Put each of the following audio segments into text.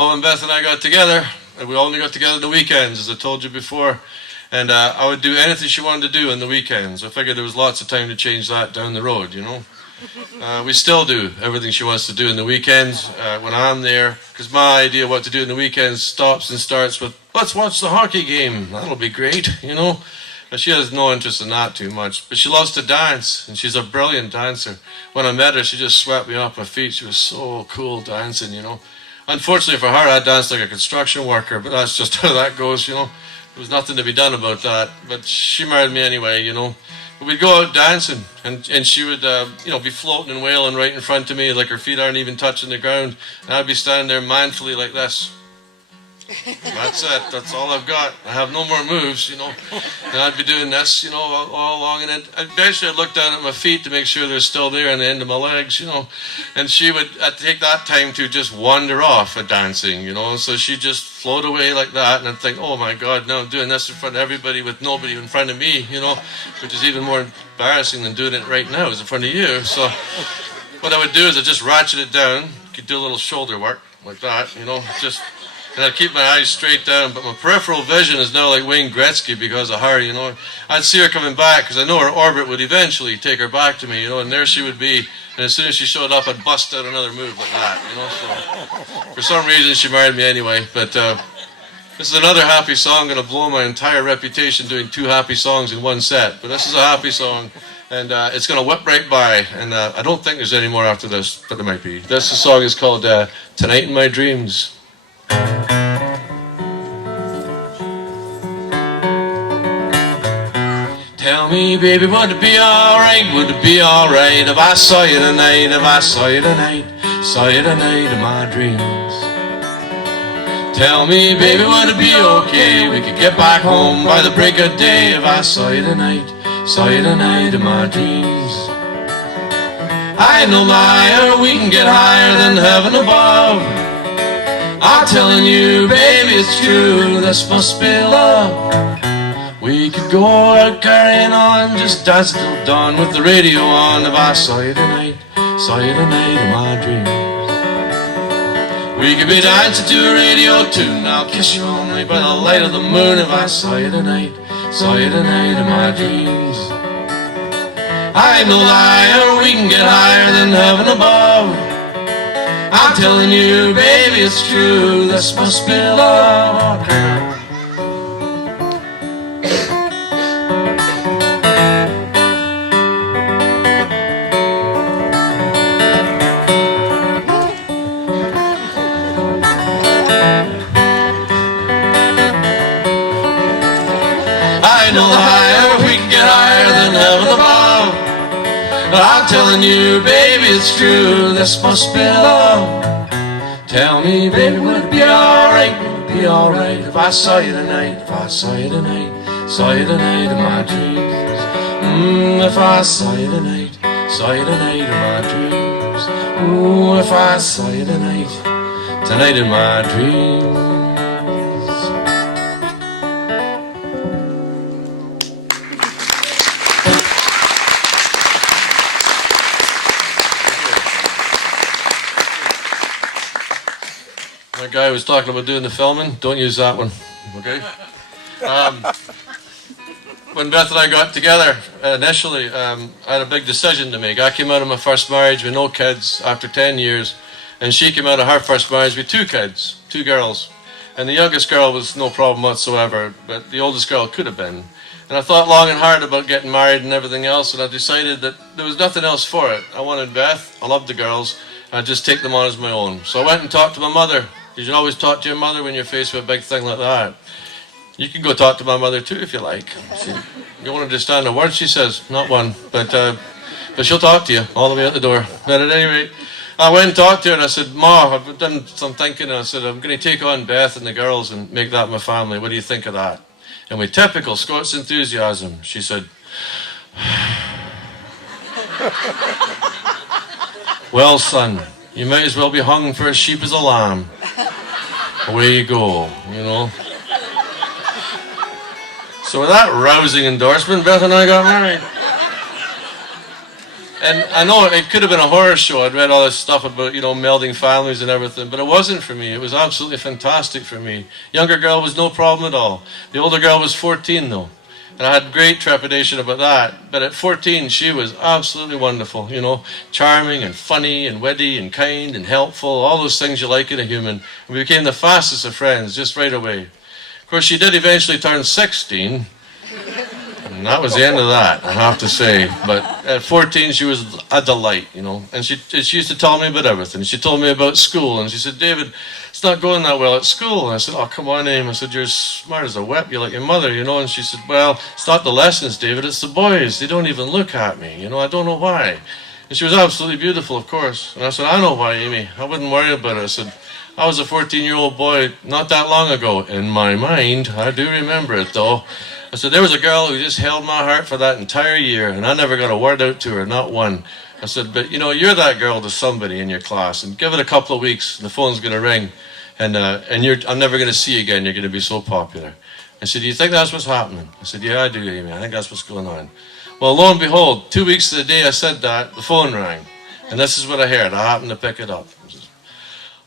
Well, when Beth and I got together, and we only got together the weekends, as I told you before, and I would do anything she wanted to do on the weekends. I figured there was lots of time to change that down the road, you know. We still do everything she wants to do in the weekends when I'm there, because my idea of what to do in the weekends stops and starts with, let's watch the hockey game. That'll be great, you know. And she has no interest in that too much, but she loves to dance, and she's a brilliant dancer. When I met her, she just swept me off my feet. She was so cool dancing, you know. Unfortunately for her, I danced like a construction worker, but that's just how that goes, you know. There was nothing to be done about that, but she married me anyway, you know. But we'd go out dancing, and she would, you know, be floating and wailing right in front of me, like her feet aren't even touching the ground, and I'd be standing there mindfully like this. That's it. That's all I've got. I have no more moves, you know. And I'd be doing this, you know, all along. And then eventually I'd look down at my feet to make sure they're still there and the end of my legs, you know. And she would take that time to just wander off at dancing, you know. So she'd just float away like that. And I'd think, oh my God, now I'm doing this in front of everybody with nobody in front of me, you know, which is even more embarrassing than doing it right now is in front of you. So what I would do is I'd just ratchet it down. Could do a little shoulder work like that, you know, just... And I'd keep my eyes straight down, but my peripheral vision is now like Wayne Gretzky because of her, you know. I'd see her coming back because I know her orbit would eventually take her back to me, you know, and there she would be. And as soon as she showed up, I'd bust out another move like that, you know. So for some reason, she married me anyway. But this is another happy song. I'm going to blow my entire reputation doing 2 happy songs in one set. But this is a happy song, and it's going to whip right by. And I don't think there's any more after this, but there might be. This song is called Tonight in My Dreams. Tell me, baby, would it be alright, would it be alright if I saw you tonight, if I saw you tonight, saw you tonight in my dreams? Tell me, baby, would it be okay, we could get back home by the break of day if I saw you tonight in my dreams? I ain't no liar, we can get higher than heaven above. I'm telling you, baby, it's true, this must be love. We could go out carrying on, just dance till dawn with the radio on if I saw you tonight in my dreams. We could be dancing to a radio tune, I'll kiss you all night by the light of the moon if I saw you tonight in my dreams. I ain't no liar, we can get higher than heaven above. I'm telling you, baby, it's true, this must be love. I ain't no liar, we can get higher than heaven above. I'm telling you, baby, it's true, this must be love. Tell me, baby, would it be alright, would it be alright if I saw you tonight, if I saw you tonight in my dreams? If I saw you tonight in my dreams. Ooh, if I saw you tonight in my dreams. The guy was talking about doing the filming, don't use that one, okay? When Beth and I got together initially, I had a big decision to make. I came out of my first marriage with no kids after 10 years, and she came out of her first marriage with 2 kids, 2 girls. And the youngest girl was no problem whatsoever, but the oldest girl could have been. And I thought long and hard about getting married and everything else, and I decided that there was nothing else for it. I wanted Beth, I loved the girls, I'd just take them on as my own. So I went and talked to my mother. You should always talk to your mother when you're faced with a big thing like that. You can go talk to my mother too if you like. You won't understand a word she says, not one, but she'll talk to you all the way out the door. But at any rate, I went and talked to her and I said, Ma, I've done some thinking, and I said, I'm going to take on Beth and the girls and make that my family. What do you think of that? And with typical Scots enthusiasm, she said, well, son, you might as well be hung for as sheep as a lamb. Away you go, you know. So with that rousing endorsement, Beth and I got married. And I know it could have been a horror show. I'd read all this stuff about, you know, melding families and everything, but it wasn't for me. It was absolutely fantastic for me. Younger girl was no problem at all. The older girl was 14 though. And I had great trepidation about that. But at 14, she was absolutely wonderful, you know, charming and funny and witty and kind and helpful, all those things you like in a human. And we became the fastest of friends just right away. Of course, she did eventually turn 16. And that was the end of that, I have to say. But at 14, she was a delight, you know. And she used to tell me about everything. She told me about school, and she said, David, it's not going that well at school. And I said, oh, come on, Amy. I said, you're smart as a whip. You're like your mother, you know. And she said, well, it's not the lessons, David. It's the boys. They don't even look at me, you know. I don't know why. And she was absolutely beautiful, of course. And I said, I know why, Amy. I wouldn't worry about it. I said, I was a 14-year-old boy not that long ago. In my mind, I do remember it, though. I said, there was a girl who just held my heart for that entire year, and I never got a word out to her, not one. I said, but you know, you're that girl to somebody in your class, and give it a couple of weeks, and the phone's going to ring, and I'm never going to see you again, you're going to be so popular. I said, do you think that's what's happening? I said, yeah, I do, Amy, I think that's what's going on. Well, lo and behold, 2 weeks to the day I said that, the phone rang, and this is what I heard. I happened to pick it up. I said,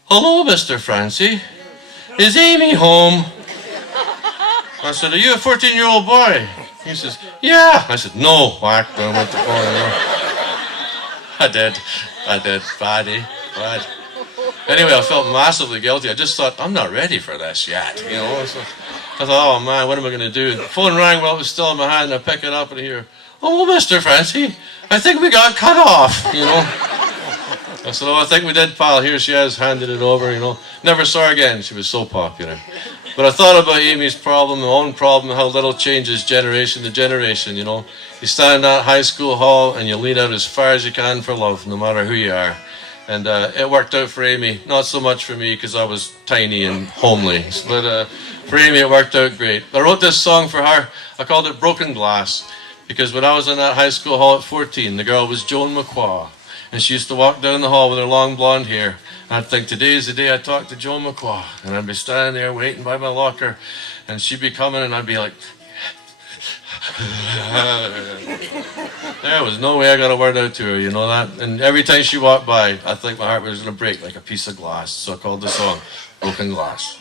hello, Mr. Francie. Is Amy home? I said, are you a 14-year-old boy? He says, yeah. I said, no, whack. I went to phone. I did. Bad, eh? Bad. Anyway, I felt massively guilty. I just thought, I'm not ready for this yet, you know. So I thought, oh man, what am I going to do? The phone rang while it was still in my hand, and I pick it up and I hear, oh, Mr. Francie, I think we got cut off, you know. I said, oh, I think we did, pal. Here she is, handed it over, you know. Never saw her again. She was so popular. But I thought about Amy's problem, my own problem, how little changes generation to generation, you know. You stand in that high school hall and you lean out as far as you can for love, no matter who you are. And it worked out for Amy. Not so much for me, because I was tiny and homely. But for Amy, it worked out great. I wrote this song for her. I called it Broken Glass, because when I was in that high school hall at 14, the girl was Joan McQuaw. And she used to walk down the hall with her long blonde hair. I'd think, today's the day I talk to Joan McQuaw. And I'd be standing there waiting by my locker, and she'd be coming, and I'd be like, there was no way I got a word out to her, you know that? And every time she walked by, I think my heart was going to break like a piece of glass. So I called the song Broken Glass.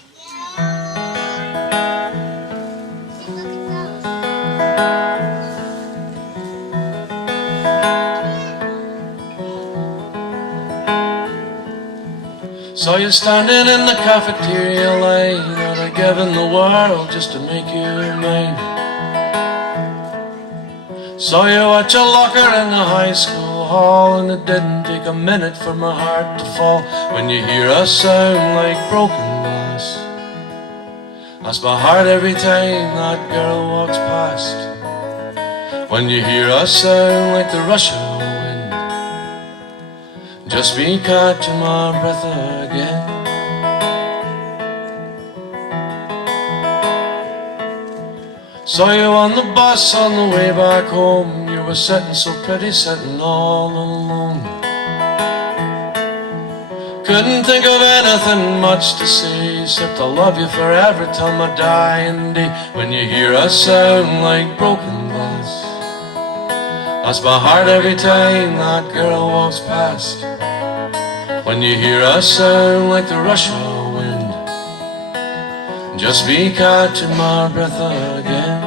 Saw you standing in the cafeteria line, and I'd given the world just to make you mine. Saw you at your locker in the high school hall, and it didn't take a minute for my heart to fall when you hear a sound like broken glass. That's my heart every time that girl walks past. When you hear a sound like the rush of wind, just me catching my breath again. Saw you on the bus on the way back home. You were sitting so pretty, sitting all alone. Couldn't think of anything much to say, except I love you forever till my dying day. When you hear a sound like broken glass, that's my heart every time that girl walks past. When you hear a sound like the rush of wind, just me catching my breath again.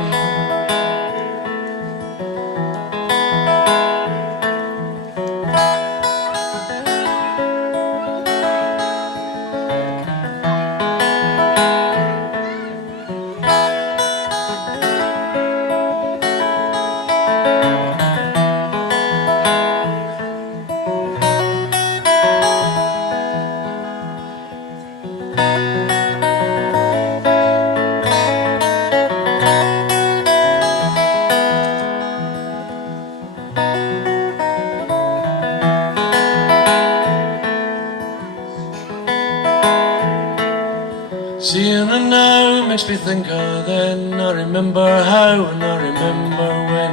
Seeing her now makes me think of then. I remember how and I remember when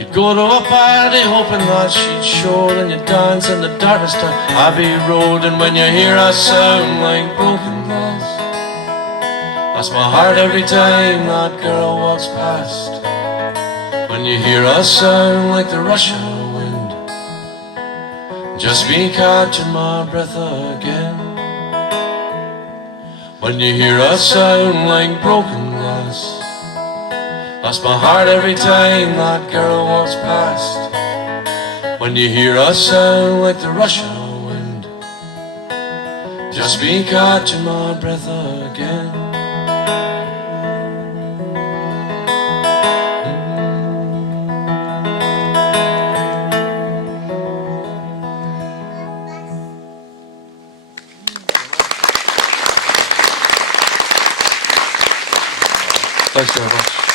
you'd go to a party hoping that she'd show, and you'd dance in the darkness to Abbey Road. And when you hear a sound like broken glass, that's my heart every time that girl walks past. When When you hear a sound like the rush of wind, just be catching my breath again. When you hear a sound like broken glass, lost my heart every time that girl walks past. When you hear a sound like the rush of wind, just be catching my breath again. Thanks very much.